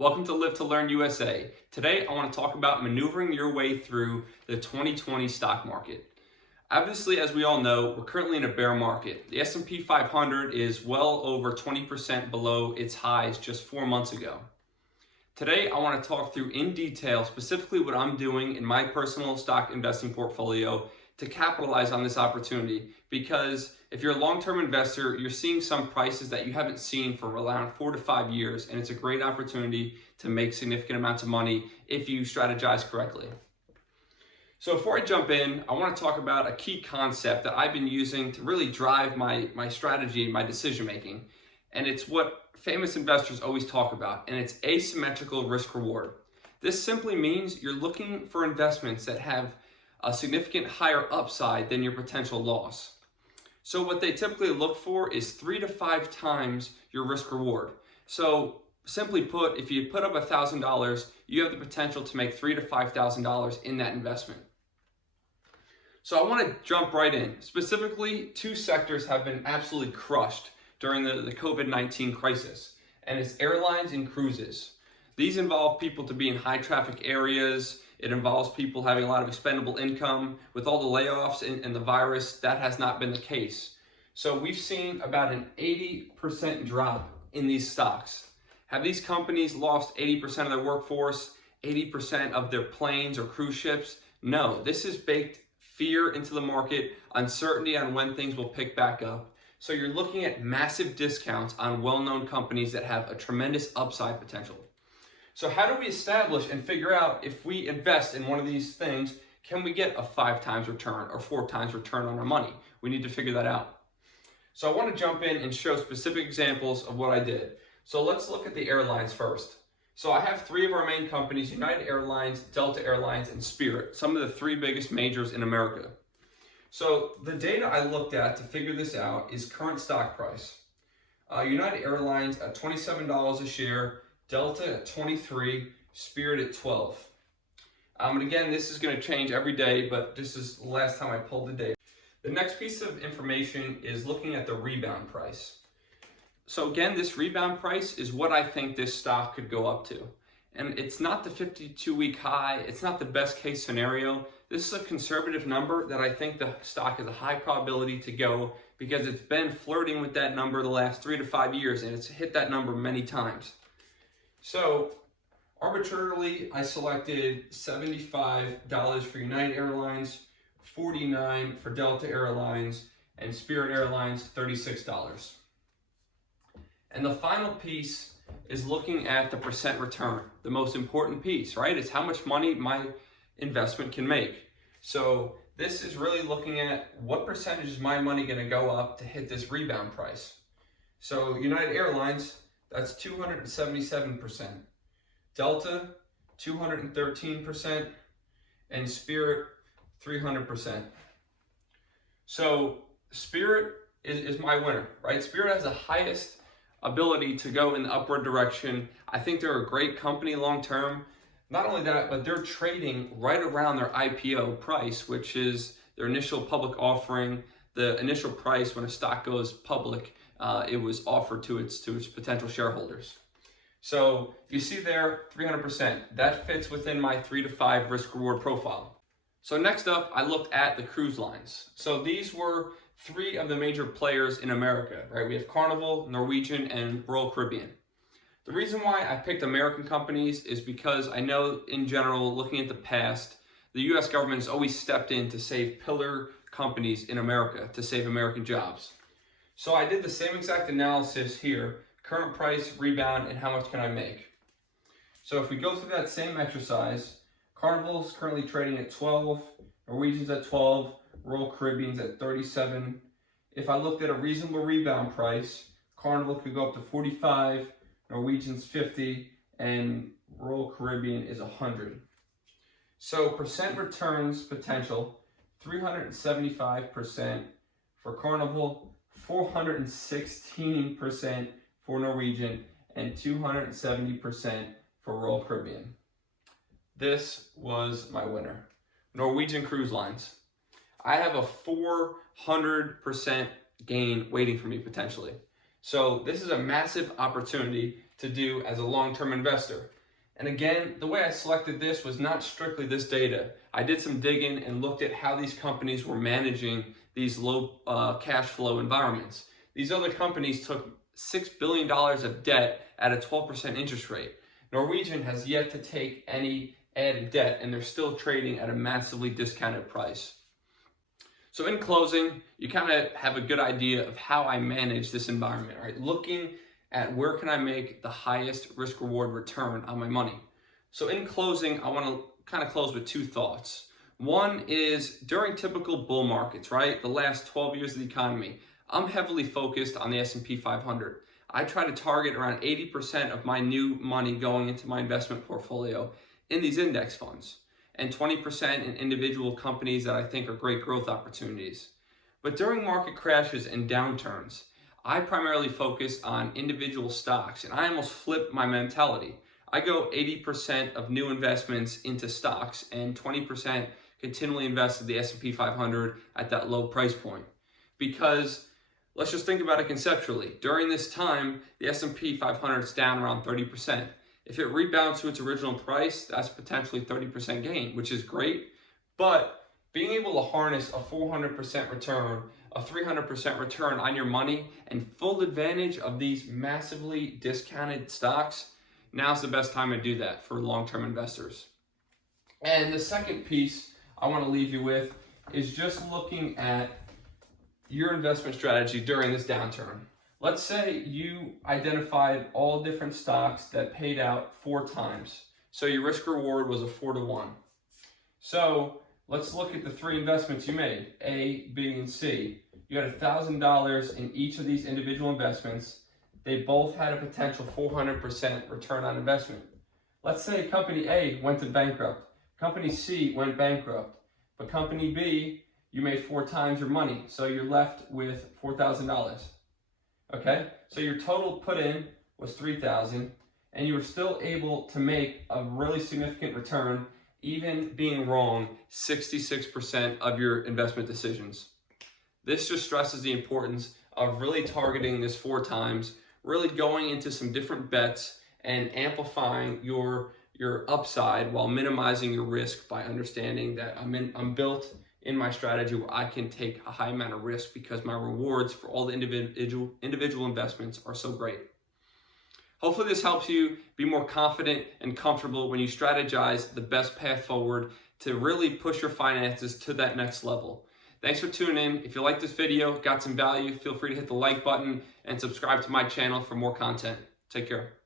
Welcome to Live to Learn USA. Today I want to talk about maneuvering your way through the 2020 stock market. Obviously, as we all know, we're currently in a bear market. The S&P 500 is well over 20% below its highs just 4 months ago. Today I want to talk through in detail specifically what I'm doing in my personal stock investing portfolio to capitalize on this opportunity, because if you're a long-term investor, you're seeing some prices that you haven't seen for around 4 to 5 years, and it's a great opportunity to make significant amounts of money if you strategize correctly. So before I jump in, I want to talk about a key concept that I've been using to really drive my strategy, my decision making, and it's what famous investors always talk about, and it's asymmetrical risk reward. This simply means you're looking for investments that have a significant higher upside than your potential loss. So what they typically look for is 3 to 5 times your risk reward. So simply put, if you put up $1,000, you have the potential to make $3,000 to $5,000 in that investment. So I want to jump right in. Specifically, 2 sectors have been absolutely crushed during the COVID-19 crisis, and it's airlines and cruises. These involve people to be in high traffic areas. It involves people having a lot of expendable income. With all the layoffs and the virus, that has not been the case. So we've seen about an 80% drop in these stocks. Have these companies lost 80% of their workforce, 80% of their planes or cruise ships? No, this has baked fear into the market, uncertainty on when things will pick back up. So you're looking at massive discounts on well-known companies that have a tremendous upside potential. So how do we establish and figure out if we invest in one of these things, can we get a 5 times return or 4 times return on our money? We need to figure that out. So I want to jump in and show specific examples of what I did. So let's look at the airlines first. So I have 3 of our main companies: United Airlines, Delta Airlines, and Spirit, some of the 3 biggest majors in America. So the data I looked at to figure this out is current stock price. United Airlines at $27 a share, Delta at 23, Spirit at 12. And again, this is going to change every day, but this is the last time I pulled the data. The next piece of information is looking at the rebound price. So again, this rebound price is what I think this stock could go up to. And it's not the 52-week high, it's not the best case scenario. This is a conservative number that I think the stock has a high probability to go, because it's been flirting with that number the last 3 to 5 years, and it's hit that number many times. So arbitrarily, I selected $75 for United Airlines, $49 for Delta Airlines, and Spirit Airlines, $36. And the final piece is looking at the percent return, the most important piece, right? It's how much money my investment can make. So this is really looking at what percentage is my money going to go up to hit this rebound price. So United Airlines, that's 277%. Delta, 213%. And Spirit, 300%. So Spirit is my winner, right? Spirit has the highest ability to go in the upward direction. I think they're a great company long term. Not only that, but they're trading right around their IPO price, which is their initial public offering. The initial price when a stock goes public, it was offered to its potential shareholders. So you see there, 300%. That fits within my 3 to 5 risk reward profile. So next up, I looked at the cruise lines. So these were 3 of the major players in America, right? We have Carnival, Norwegian, and Royal Caribbean. The reason why I picked American companies is because I know, in general, looking at the past, the US government has always stepped in to save pillar companies in America, to save American jobs. So I did the same exact analysis here: current price, rebound, and how much can I make. So if we go through that same exercise, Carnival is currently trading at 12, Norwegian's at 12, Royal Caribbean's at 37. If I looked at a reasonable rebound price, Carnival could go up to 45, Norwegian's 50, and Royal Caribbean is 100. So percent returns potential, 375% for Carnival, 416% for Norwegian, and 270% for Royal Caribbean. This was my winner. Norwegian Cruise Lines. I have a 400% gain waiting for me potentially. So this is a massive opportunity to do as a long-term investor. And again, the way I selected this was not strictly this data. I did some digging and looked at how these companies were managing these low cash flow environments. These other companies took $6 billion of debt at a 12% interest rate. Norwegian has yet to take any added debt, and they're still trading at a massively discounted price. So in closing, you kind of have a good idea of how I manage this environment, right? Looking at where can I make the highest risk reward return on my money. So in closing, I want to kind of close with two thoughts. One is during typical bull markets, right? The last 12 years of the economy, I'm heavily focused on the S&P 500. I try to target around 80% of my new money going into my investment portfolio in these index funds, and 20% in individual companies that I think are great growth opportunities. But during market crashes and downturns, I primarily focus on individual stocks, and I almost flip my mentality. I go 80% of new investments into stocks and 20% continually invest in the S&P 500 at that low price point. Because let's just think about it conceptually. During this time, the S&P 500 is down around 30%. If it rebounds to its original price, that's potentially 30% gain, which is great. But being able to harness a 400% return, a 300% return on your money, and full advantage of these massively discounted stocks, now's the best time to do that for long-term investors. And the second piece I want to leave you with is just looking at your investment strategy during this downturn. Let's say you identified all different stocks that paid out 4 times. So your risk reward was a 4-to-1. So let's look at the 3 investments you made, A, B, and C. You had $1,000 in each of these individual investments. They both had a potential 400% return on investment. Let's say company A went to bankrupt. Company C went bankrupt. But company B, you made 4 times your money. So you're left with $4,000. Okay, so your total put in was $3,000, and you were still able to make a really significant return, even being wrong 66% of your investment decisions. This just stresses the importance of really targeting this 4 times, really going into some different bets and amplifying your upside while minimizing your risk by understanding that I'm built in my strategy where I can take a high amount of risk because my rewards for all the individual investments are so great. Hopefully this helps you be more confident and comfortable when you strategize the best path forward to really push your finances to that next level. Thanks for tuning in. If you like this video, got some value, feel free to hit the like button and subscribe to my channel for more content. Take care.